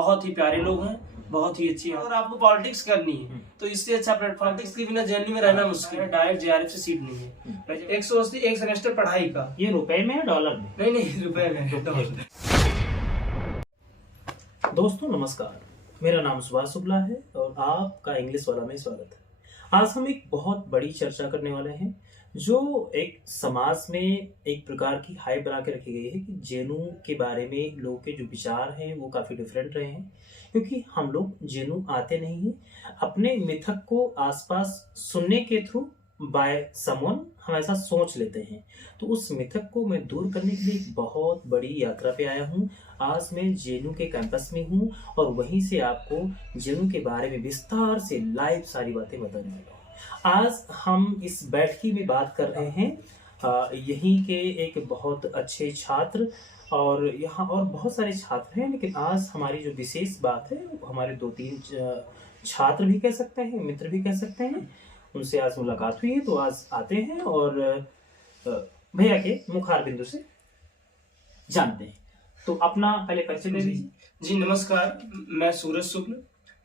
बहुत ही प्यारे लोग हैं, बहुत ही अच्छी। अगर आपको पॉलिटिक्स करनी है तो इससे अच्छा प्लेटफॉर्म, पॉलिटिक्स के बिना जेएनयू में रहना मुश्किल है। डायरेक्ट जेआरएफ से सीट नहीं है। 180 एक सेमेस्टर पढ़ाई का। ये रुपए में है डॉलर में? नहीं रुपए में, डॉलर। दोस्तों नमस्कार, मेरा नाम सुभाष शुक्ला है और आपका इंग्लिश वाला में स्वागत है। आज हम एक बहुत बड़ी चर्चा करने वाले हैं जो एक समाज में एक प्रकार की हाइप बना के रखी गई है कि जेएनयू के बारे में लोगों के जो विचार हैं वो काफी डिफरेंट रहे हैं, क्योंकि हम लोग जेएनयू आते नहीं हैं। अपने मिथक को आसपास सुनने के थ्रू बाय समवन हम ऐसा सोच लेते हैं। तो उस मिथक को मैं दूर करने के लिए एक बहुत बड़ी यात्रा पे आया हूँ। आज मैं जेएनयू के कैंपस में हूँ और वहीं से आपको जेएनयू के बारे में विस्तार से लाइव सारी बातें बताने वाला हूँ। आज हम इस बैठकी में बात कर रहे हैं यहीं के एक बहुत अच्छे छात्र, और यहाँ और बहुत सारे छात्र हैं, लेकिन आज हमारी जो विशेष बात है हमारे 2-3 छात्र भी कह सकते हैं, मित्र भी कह सकते हैं, उनसे आज मुलाकात हुई है। तो आज आते हैं और भैया के मुखार बिंदु से जानते हैं। तो अपना पहले परिचय दे दीजिए। जी नमस्कार, मैं सूरज शुक्ल,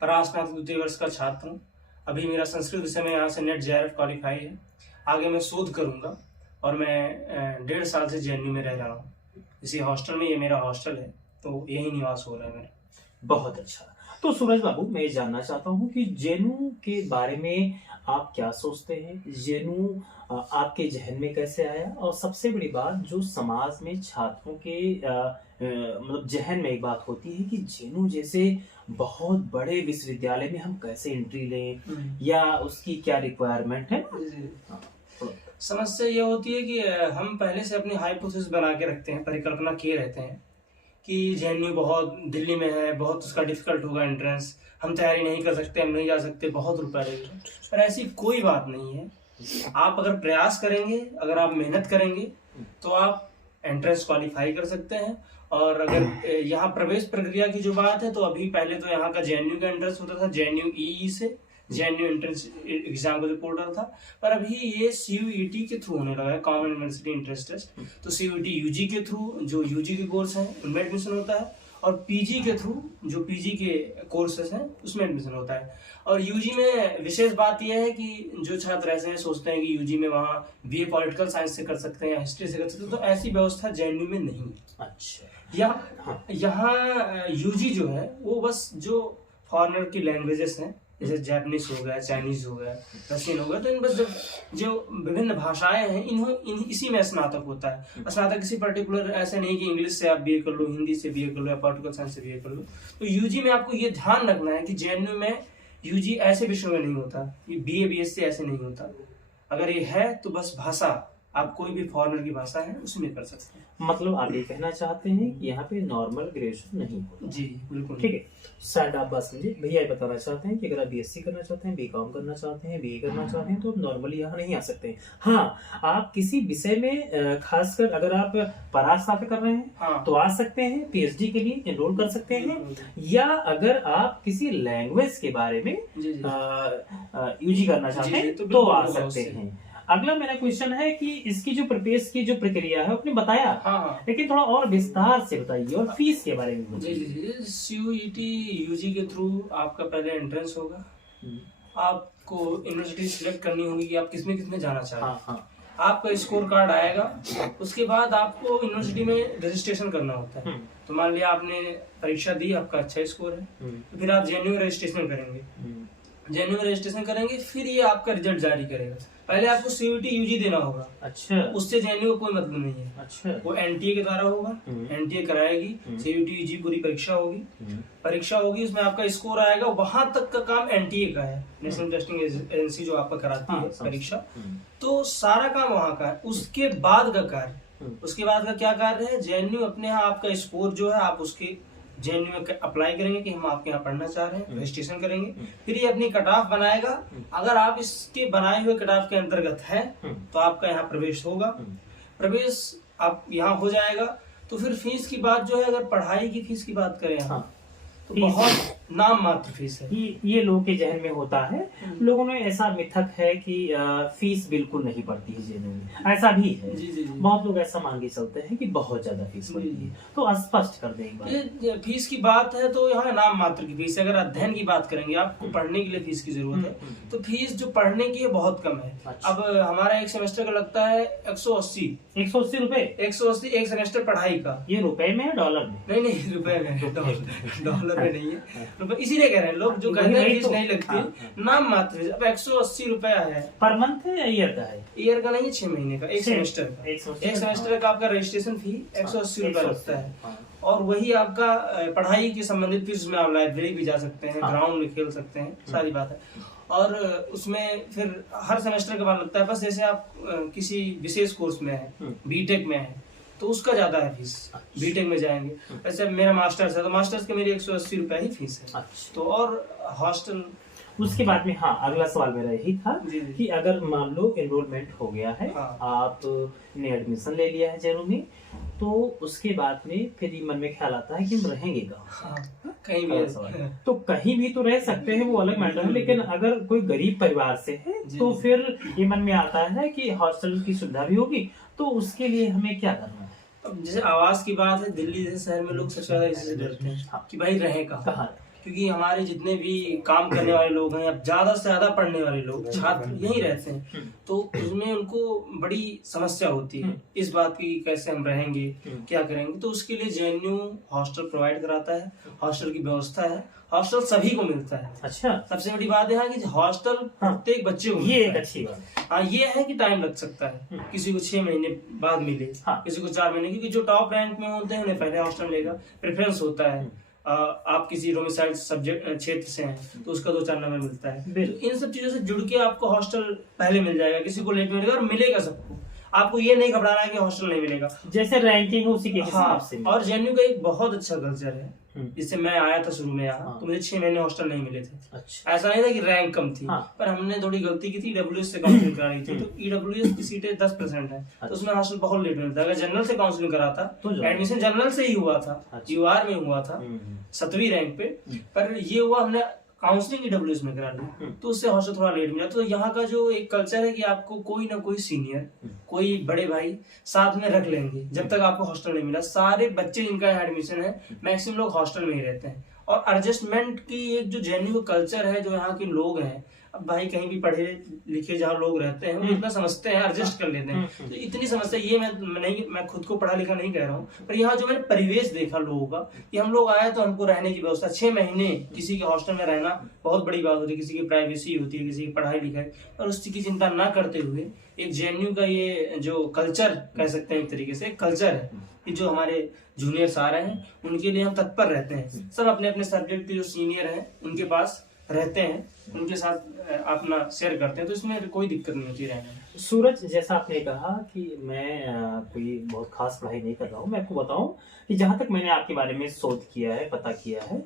परास्नातक द्वितीय वर्ष का छात्र हूँ। अभी मेरा संस्कृत विषय में यहाँ से नेट जेआरएफ क्वालिफाई है। आगे मैं शोध करूँगा और मैं 1.5 साल से जेएनयू में रह रहा हूँ। इसी हॉस्टल में, ये मेरा हॉस्टल है, तो यही निवास हो रहा है मेरा। बहुत अच्छा। तो सूरज बाबू, मैं ये जानना चाहता हूँ कि जेएनयू के बारे में आप क्या सोचते हैं, जेएनयू आपके जहन में कैसे आया, और सबसे बड़ी बात जो समाज में छात्रों के मतलब जहन में एक बात होती है कि जेएनयू जैसे बहुत बड़े विश्वविद्यालय में हम कैसे एंट्री लें या उसकी क्या रिक्वायरमेंट है। समस्या ये होती है कि हम पहले से अपनी हाइपोथेसिस बना के रखते हैं, परिकल्पना किए रहते हैं कि जेएनयू बहुत दिल्ली में है, बहुत उसका डिफिकल्ट होगा एंट्रेंस, हम तैयारी नहीं कर सकते, हम नहीं जा सकते, बहुत रुपया लगेगा। पर ऐसी कोई बात नहीं है। आप अगर प्रयास करेंगे, अगर आप मेहनत करेंगे तो आप एंट्रेंस क्वालिफाई कर सकते हैं। और अगर यहाँ प्रवेश प्रक्रिया की जो बात है, तो अभी पहले तो यहाँ का जेएनयू का एंट्रेंस होता था जेएनयू ई से, जेएनयू एंट्रेंस एग्जाम का जो पोर्टल था, पर अभी ये सीयूईटी के थ्रू होने लगा है, कॉमन यूनिवर्सिटी एंट्रेंस टेस्ट। तो सीयूईटी यूजी के थ्रू, जो यूजी के कोर्स हैं उनमें एडमिशन होता है, और पीजी के थ्रू जो पीजी के कोर्सेस हैं उसमें एडमिशन होता है। और यूजी में विशेष बात यह है कि जो छात्र ऐसे हैं सोचते हैं कि यूजी में वहाँ बीए पॉलिटिकल साइंस से कर सकते हैं या हिस्ट्री से कर सकते हैं, तो ऐसी व्यवस्था जेएनयू में नहीं है। अच्छा। यहाँ यूजी जो है वो बस जो फॉरेनर की लैंग्वेजेस हैं, जैसे जापानीज हो गया, चाइनीज हो गया, रशियन हो गया, तो इन बस जो विभिन्न भाषाएं हैं इसी में स्नातक होता है। स्नातक किसी पर्टिकुलर ऐसे नहीं कि इंग्लिश से आप बीए कर लो, हिंदी से बीए कर लो या पॉलिटिकल साइंस से बीए कर लो। तो यूजी में आपको ये ध्यान रखना है कि जेएनयू में यूजी ऐसे विषयों में नहीं होता, ये बीए बीएससी ऐसे नहीं होता। अगर ये है तो बस भाषा, आप कोई भी फॉरेनर की भाषा है उसमें कर सकते हैं। मतलब आप ये कहना चाहते हैं कि यहाँ पे नॉर्मल ग्रेजुएशन नहीं होता? जी बिल्कुल, ठीक है। शायद आप बात समझे। भैया ये बताना चाहते हैं कि अगर आप बीएससी करना चाहते हैं, बीकॉम करना चाहते हैं, बीए करना चाहते हैं, तो आप नॉर्मली यहाँ नहीं आ सकते हैं। हाँ, आप किसी विषय में खासकर अगर आप परास्नातक कर रहे हैं हाँ, तो आ सकते हैं, पीएचडी के लिए एनरोल कर सकते हैं, या अगर आप किसी लैंग्वेज के बारे में यूजी करना चाहते हैं तो आ सकते हैं। अगला मेरा क्वेश्चन है कि इसकी जो प्रवेश की जो प्रक्रिया है आपने बताया, हाँ, लेकिन थोड़ा और विस्तार से बताइए और फीस के बारे में बताइए। जी सीयूईटी यूजी के थ्रू आपका पहले एंट्रेंस होगा। आपको यूनिवर्सिटी सिलेक्ट करनी होगी कि आप किसमें जाना चाहते हैं। हाँ। आपका स्कोर कार्ड आएगा, उसके बाद आपको यूनिवर्सिटी में रजिस्ट्रेशन करना होता है। तो मान लिया आपने परीक्षा दी, आपका अच्छा स्कोर है, तो फिर आप जेएनयू में रजिस्ट्रेशन करेंगे। जेएनयू में रजिस्ट्रेशन करेंगे, फिर ये आपका रिजल्ट जारी करेगा। पहले आपको सीयूईटी यूजी देना होगा। अच्छा। उससे जेएनयू को कोई मतलब नहीं है। अच्छा। वो एनटीए के द्वारा होगा, एनटीए कराएगी, सीयूईटी यूजी पूरी परीक्षा होगी, उसमें आपका स्कोर आएगा। वहां तक का काम एनटीए का है, नेशनल टेस्टिंग एजेंसी, जो आपका कराती है परीक्षा। तो सारा काम वहां का है। उसके बाद का क्या कार्य है, जेएनयू अपने यहाँ आपका स्कोर जो है आप उसके जेएनयू में अप्लाई करेंगे कि हम आपके यहाँ पढ़ना चाह रहे हैं, रजिस्ट्रेशन करेंगे, फिर ये अपनी कट ऑफ बनाएगा। अगर आप इसके बनाए हुए कट ऑफ के अंतर्गत है तो आपका यहाँ प्रवेश होगा। प्रवेश आप यहाँ हो जाएगा। तो फिर फीस की बात जो है, अगर पढ़ाई की फीस की बात करें यहाँ, तो बहुत नाम मात्र फीस है। ये लोगों के जहन में होता है, लोगों में ऐसा मिथक है कि फीस बिल्कुल नहीं पड़ती है जेएनयू में, ऐसा भी है। जी जी जी। बहुत लोग ऐसा मान के चलते हैं कि बहुत ज्यादा फीस पड़ती है, तो स्पष्ट कर दें एक बार। ये फीस की बात है तो यहाँ नाम मात्र की फीस है। अगर अध्ययन की बात करेंगे, आपको पढ़ने के लिए फीस की जरूरत है, तो फीस जो पढ़ने की है बहुत कम है। अच्छा। अब हमारा एक सेमेस्टर का लगता है 180 रुपए। 180 एक सेमेस्टर पढ़ाई का। ये रुपए में या डॉलर में? नहीं नहीं, रुपए में, डॉलर में नहीं है रुपए। इसीलिए कह रहे हैं लोग जो कहते हैं फीस नहीं लगती, नाम मात्र। अब 180 रुपया है। पर मंथ है या ईयर का है? ईयर का नहीं है, 6 महीने का, एक सेमेस्टर का। एक सेमेस्टर का आपका रजिस्ट्रेशन फी 180 रुपया लगता है। और वही आपका पढ़ाई के संबंधित फीस में आप लाइब्रेरी भी जा सकते हैं, ग्राउंड में खेल सकते हैं, सारी बात है। और उसमें फिर हर सेमेस्टर के बाद लगता है। बस जैसे आप किसी विशेष कोर्स में है, बीटेक में है, तो उसका ज्यादा है फीस। बीटेक में जाएंगे, वैसे मेरा मास्टर्स है तो मास्टर्स के मेरी 180 रुपया ही फीस है। तो और हॉस्टल। उसके बाद में हाँ, अगला सवाल मेरा यही था कि अगर मान लो एनरोलमेंट हो गया है, आपने एडमिशन ले लिया है जेएनयू में, तो उसके बाद में फिर ये मन में ख्याल आता है कि हम रहेंगे कहाँ? कहीं भी तो कहीं भी तो रह सकते हैं, वो अलग मैटर है। लेकिन अगर कोई गरीब परिवार से है तो फिर ये मन में आता है कि हॉस्टल की सुविधा भी होगी, तो उसके लिए हमें क्या करना है? अब जैसे आवास की बात है, दिल्ली जैसे शहर में लोग सबसे ज्यादा इसी से डरते हैं कि भाई रहे कहाँ। क्योंकि हमारे जितने भी काम करने वाले लोग हैं, अब ज्यादा से ज्यादा पढ़ने वाले लोग छात्र यहीं रहते हैं, तो उसमें उनको बड़ी समस्या होती है इस बात की कैसे हम रहेंगे, क्या करेंगे। तो उसके लिए जेएनयू हॉस्टल प्रोवाइड कराता है, हॉस्टल की व्यवस्था है, हॉस्टल सभी को मिलता है। अच्छा, सबसे बड़ी बात है कि हॉस्टल प्रत्येक बच्चे को, ये एक अच्छी बात। हाँ, ये है कि टाइम लग सकता है, किसी को 6 महीने बाद मिले, किसी को 4 महीने, क्योंकि जो टॉप रैंक में होते हैं उन्हें पहले हॉस्टल मिलेगा, प्रेफरेंस होता है। आप किसी डोमिसाइल सब्जेक्ट क्षेत्र से हैं तो उसका 2-4 नंबर मिलता है। तो इन सब चीजों से जुड़ के आपको हॉस्टल पहले मिल जाएगा, किसी को लेट मिलेगा, और मिलेगा सबको। आपको ये नहीं घबराना है कि हॉस्टल नहीं मिलेगा, जैसे रैंकिंग उसी के हिसाब से। और जेएनयू का एक बहुत अच्छा कल्चर है। जिससे मैं आया था शुरू में यहाँ, तो मुझे 6 महीने हॉस्टल नहीं मिले थे। अच्छा। ऐसा नहीं था कि रैंक कम थी, पर हमने थोड़ी गलती की थी, ईडब्ल्यूएस से काउंसलिंग करानी थी। तो ईडब्ल्यूएस की सीटें 10% है, तो उसमें हॉस्टल बहुत लेट मिलता है। अगर जनरल से काउंसलिंग करा था तो एडमिशन जनरल से ही हुआ था, यूआर में हुआ था 7वीं रैंक पे, पर ये हुआ हमने काउंसलिंग ईडब्ल्यूएस में करा ली, तो उससे हॉस्टल थोड़ा लेट मिला। तो यहाँ का जो एक कल्चर है कि आपको कोई ना कोई सीनियर, कोई बड़े भाई साथ में रख लेंगे जब तक आपको हॉस्टल नहीं मिला। सारे बच्चे जिनका एडमिशन है, मैक्सिमम लोग हॉस्टल में ही रहते हैं। और एडजस्टमेंट की एक जो जेएनयू का कल्चर है, जो यहाँ के लोग हैं, अब भाई कहीं भी पढ़े लिखे जहाँ लोग रहते हैं वो इतना समझते हैं, एडजस्ट कर लेते हैं। तो इतनी समस्या ये मैं खुद को पढ़ा लिखा नहीं कह रहा हूँ, पर यहाँ जो मैंने परिवेश देखा लोगों का, कि हम लोग आए तो हमको रहने की व्यवस्था, 6 महीने किसी के हॉस्टल में रहना बहुत बड़ी बात होती है, किसी की प्राइवेसी होती है, किसी की पढ़ाई लिखाई, और उस चीज की चिंता ना करते हुए एक जेएनयू का ये जो कल्चर कह सकते हैं, एक तरीके से एक कल्चर है कि जो हमारे जूनियर्स आ रहे हैं उनके लिए हम तत्पर रहते हैं। सब अपने अपने सब्जेक्ट के जो सीनियर हैं उनके पास रहते हैं, उनके साथ अपना शेयर करते हैं, तो इसमें कोई दिक्कत नहीं होती रहने में। सूरज, जैसा आपने कहा कि मैं कोई बहुत खास पढ़ाई नहीं कर रहा हूँ, मैं आपको बताऊं कि जहां तक मैंने आपके बारे में शोध किया है, पता किया है,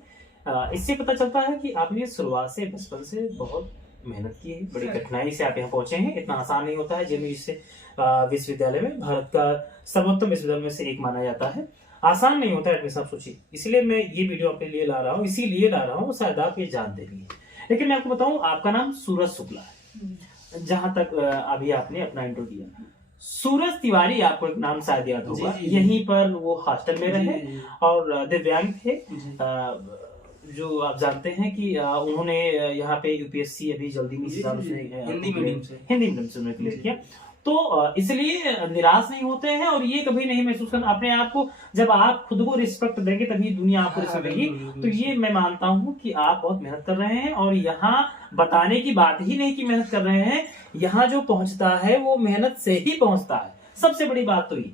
इससे पता चलता है कि आपने शुरुआत से, बचपन से बहुत मेहनत की है, बड़ी कठिनाई से आप यहाँ पहुंचे हैं। इतना आसान नहीं होता है। जेएनयू से विश्वविद्यालय में भारत का सर्वोत्तम विश्वविद्यालय में से एक माना जाता है, आसान नहीं होता एडमिशन, सोचिए। इसलिए मैं ये वीडियो आपके लिए ला रहा हूँ, इसीलिए ला रहा हूँ शायद आप ये जानते भी हैं। लेकिन मैं आपको बताऊं, आपका नाम सूरज शुक्ला है, जहां तक अभी आपने अपना इंट्रो दिया। सूरज तिवारी आपको एक नाम शायद याद होगा, यहीं पर वो हॉस्टल में रहे और दिव्यांग थे, जो आप जानते हैं कि उन्होंने यहाँ पे यूपीएससी अभी जल्दी में हिंदी मीडियम से उन्होंने क्लियर किया। तो इसलिए निराश नहीं होते हैं, और ये कभी नहीं महसूस करना अपने आप को, जब आप खुद को रिस्पेक्ट देंगे तभी दुनिया आपको रिस्पेक्ट देगी। तो ये मैं मानता हूँ कि आप बहुत मेहनत कर रहे हैं, और यहाँ बताने की बात ही नहीं कि मेहनत कर रहे हैं, यहाँ जो पहुंचता है वो मेहनत से ही पहुंचता है। सबसे बड़ी बात तो ये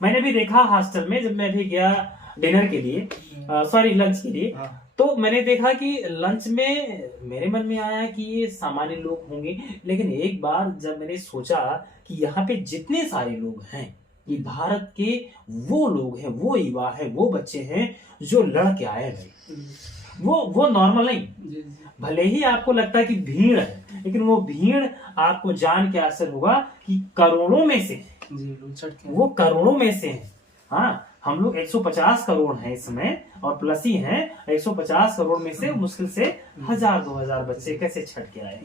मैंने भी देखा हॉस्टल में, जब मैं भी गया डिनर के लिए, लंच के लिए, तो मैंने देखा कि लंच में मेरे मन में आया कि ये सामान्य लोग होंगे, लेकिन एक बार जब मैंने सोचा कि यहाँ पे जितने सारे लोग हैं, ये भारत के वो लोग हैं, वो युवा है, वो बच्चे हैं जो लड़ के आए भाई, वो नॉर्मल नहीं। भले ही आपको लगता है कि भीड़ है, लेकिन वो भीड़ आपको जान के असर होगा कि करोड़ों में से, वो करोड़ों में से है। हाँ, हम लोग 150 करोड़ हैं इसमें और प्लस ही हैं। 150 करोड़ में से मुश्किल से 1000-2000 बच्चे कैसे छट के आए।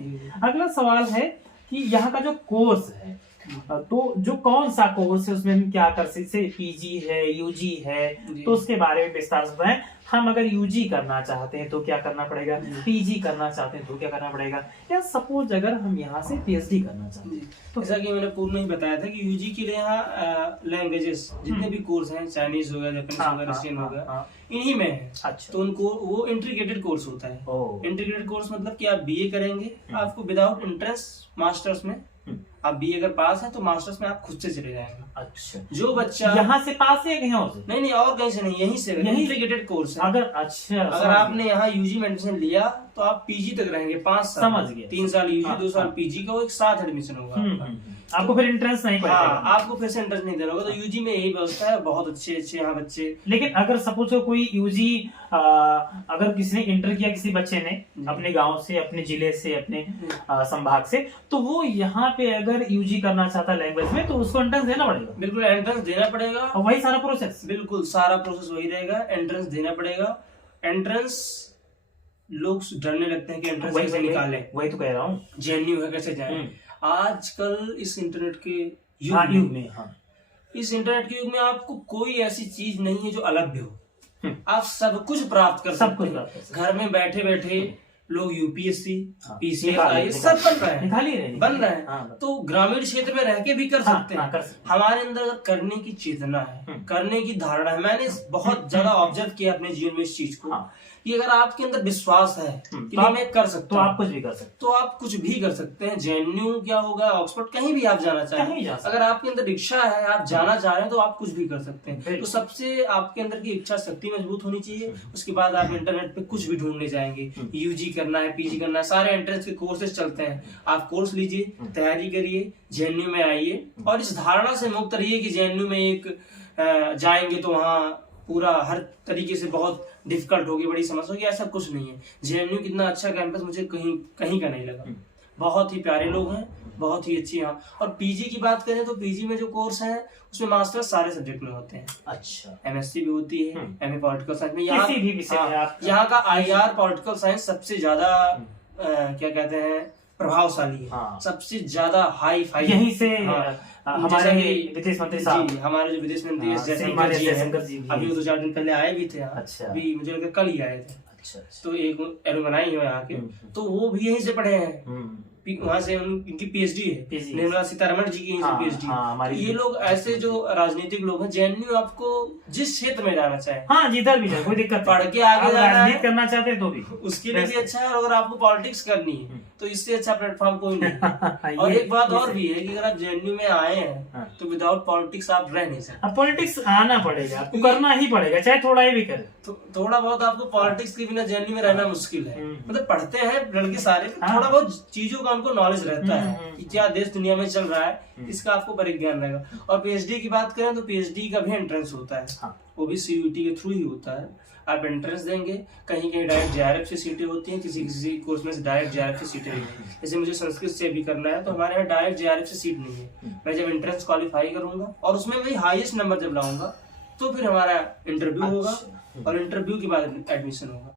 अगला सवाल है कि यहाँ का जो कोर्स है, तो जो कौन सा कोर्स है उसमें हम क्या कर सकते, पीजी है, यूजी है, तो उसके बारे में विस्तार से बताएं। हम अगर यूजी करना चाहते हैं तो क्या करना पड़ेगा, पीजी करना चाहते हैं तो क्या करना पड़ेगा, या सपोज अगर हम यहाँ से पीएचडी करना चाहते हैं तो जैसा कि मैंने पूर्व में ही बताया था कि यूजी के लिए यहाँ लैंग्वेजेस जितने भी कोर्स हैं, चाइनीज हो गया, जापानीज हो गया, रशियन हो गया, इन्हीं में है। अच्छा, तो उनको वो इंटीग्रेटेड कोर्स होता है। इंटीग्रेटेड कोर्स मतलब कि आप बीए करेंगे, आपको विदाउट एंट्रेंस मास्टर्स में, आप बीए अगर पास है तो मास्टर्स में आप खुद से चले जाएंगे। अच्छा, जो बच्चा यहाँ से पास है कहीं और से? नहीं, और कहीं से नहीं, यहीं से। इंटीग्रेटेड कोर्स है। अगर अच्छा, अगर आपने यहाँ यूजी में एडमिशन लिया तो आप पीजी तक रहेंगे 5 साल। समझ गया। 3 साल यूजी, 2 साल पीजी का, वो एक साथ एडमिशन होगा। आपको फिर एंट्रेंस नहीं पड़ेगा। हाँ, आपको फिर से एंट्रेंस नहीं देना होगा। तो यूजी में यही व्यवस्था है। बहुत अच्छे यहाँ बच्चे। लेकिन अगर सपोज कोई यूजी अगर किसी ने इंटर किया, किसी बच्चे ने अपने गांव से, अपने जिले से, अपने संभाग से, तो वो यहाँ पे अगर यूजी करना चाहता है लैंग्वेज में, तो उसको एंट्रेंस देना पड़ेगा। बिल्कुल एंट्रेंस देना पड़ेगा। और वही सारा प्रोसेस? बिल्कुल सारा प्रोसेस वही रहेगा। एंट्रेंस देना पड़ेगा। एंट्रेंस लोग डरने लगते हैं कि एंट्रेंस कैसे निकालें। वही तो कह रहा हूँ, जेएनयू है कैसे जाए। आजकल इस इंटरनेट के युग में, इस इंटरनेट के युग में आपको कोई ऐसी चीज नहीं है जो अलग भी हो। आप सब कुछ प्राप्त कर सकते हैं। घर में बैठे बैठे लोग यूपीएससी, पीसीएस सब बन रहे हैं। तो ग्रामीण क्षेत्र में रह के भी कर सकते हैं। हमारे अंदर करने की चेतना है, करने की धारणा है। मैंने बहुत ज्यादा ऑब्जर्व किया अपने जीवन में इस चीज को कि अगर आपके अंदर विश्वास है कि मैं कर सकता हूँ, तो आप कुछ भी कर सकते हैं। तो आप कुछ भी कर सकते हैं। जेएनयू क्या होगा, ऑक्सफोर्ड, कहीं भी आप जाना चाहें, अगर आपके अंदर इच्छा है, आप जाना चाह रहे हैं, तो आप कुछ भी कर सकते हैं। तो सबसे आपके अंदर की इच्छा शक्ति मजबूत होनी चाहिए। उसके बाद आप इंटरनेट पे कुछ भी ढूंढने जाएंगे। यूजी करना है, पीजी करना है, सारे एंट्रेंस के कोर्सेज चलते हैं। आप कोर्स लीजिए, तैयारी करिए, जेएनयू में आइए और इस धारणा से मुक्त रहिए कि जेएनयू में एक जाएंगे तो वहाँ पूरा हर तरीके से बहुत डिफिकल्ट होगी, बड़ी समस्या होगी। ऐसा कुछ नहीं है। जेएनयू कितना अच्छा कैंपस मुझे कहीं का नहीं लगा। बहुत ही प्यारे लोग हैं, बहुत ही अच्छी। यहाँ और पीजी की बात करें तो पीजी में जो कोर्स है उसमें मास्टर्स सारे सब्जेक्ट में होते हैं। अच्छा, एमएससी भी होती है, एमए पॉलिटिकल साइंस में। यहाँ का आईआर पॉलिटिकल साइंस सबसे ज्यादा क्या कहते हैं, प्रभावशाली है। सबसे ज्यादा हाई फाई यहीं से। हमारे विदेश मंत्री साहब, हमारे जो विदेश मंत्री जयशंकर जी अभी 2-4 दिन पहले आए भी थे। अच्छा, अभी मुझे लगता है कल ही आए थे। अच्छा, तो एक एलुमनाई है यहाँ के, तो वो भी यहीं से पढ़े हैं। वहाँ से इनकी पीएचडी है, निर्मला सीतारमण जी की पीएचडी। ये लोग ऐसे जो राजनीतिक लोग हैं। जेएनयू आपको जिस क्षेत्र में जाना चाहे, जिधर भी जाए, कोई दिक्कत, पढ़ के आगे राजनीति करना चाहते हैं तो भी उसके लिए भी अच्छा है। और अगर आपको पॉलिटिक्स करनी है तो इससे अच्छा प्लेटफॉर्म कोई नहीं। और एक बात और भी है कि अगर आप जेएनयू में आए हैं तो विदाउट पॉलिटिक्स आप रह नहीं सकते। पॉलिटिक्स आना पड़ेगा, आपको करना ही पड़ेगा, चाहे थोड़ा ही भी करे। थोड़ा बहुत आपको पॉलिटिक्स के बिना जेएनयू में रहना मुश्किल है। मतलब पढ़ते हैं लड़के सारे, थोड़ा बहुत चीजों का उनको नॉलेज रहता है कि क्या देश दुनिया में चल रहा है, इसका आपको परिज्ञान रहेगा। और पीएचडी की बात करें तो पीएचडी का भी एंट्रेंस होता है, वो भी सीयूईटी के थ्रू ही होता है। आप एंट्रेंस देंगे, कहीं कहीं डायरेक्ट जेआरएफ से सीटें होती हैं, किसी किसी कोर्स में से डायरेक्ट जेआरएफ से सीटें नहीं है। जैसे मुझे संस्कृत से भी करना है तो हमारे यहाँ डायरेक्ट जेआरएफ से सीट नहीं है। मैं जब एंट्रेंस क्वालिफाई करूंगा और उसमें वही हाईएस्ट नंबर जब लाऊंगा तो फिर हमारा इंटरव्यू होगा और इंटरव्यू के बाद एडमिशन होगा।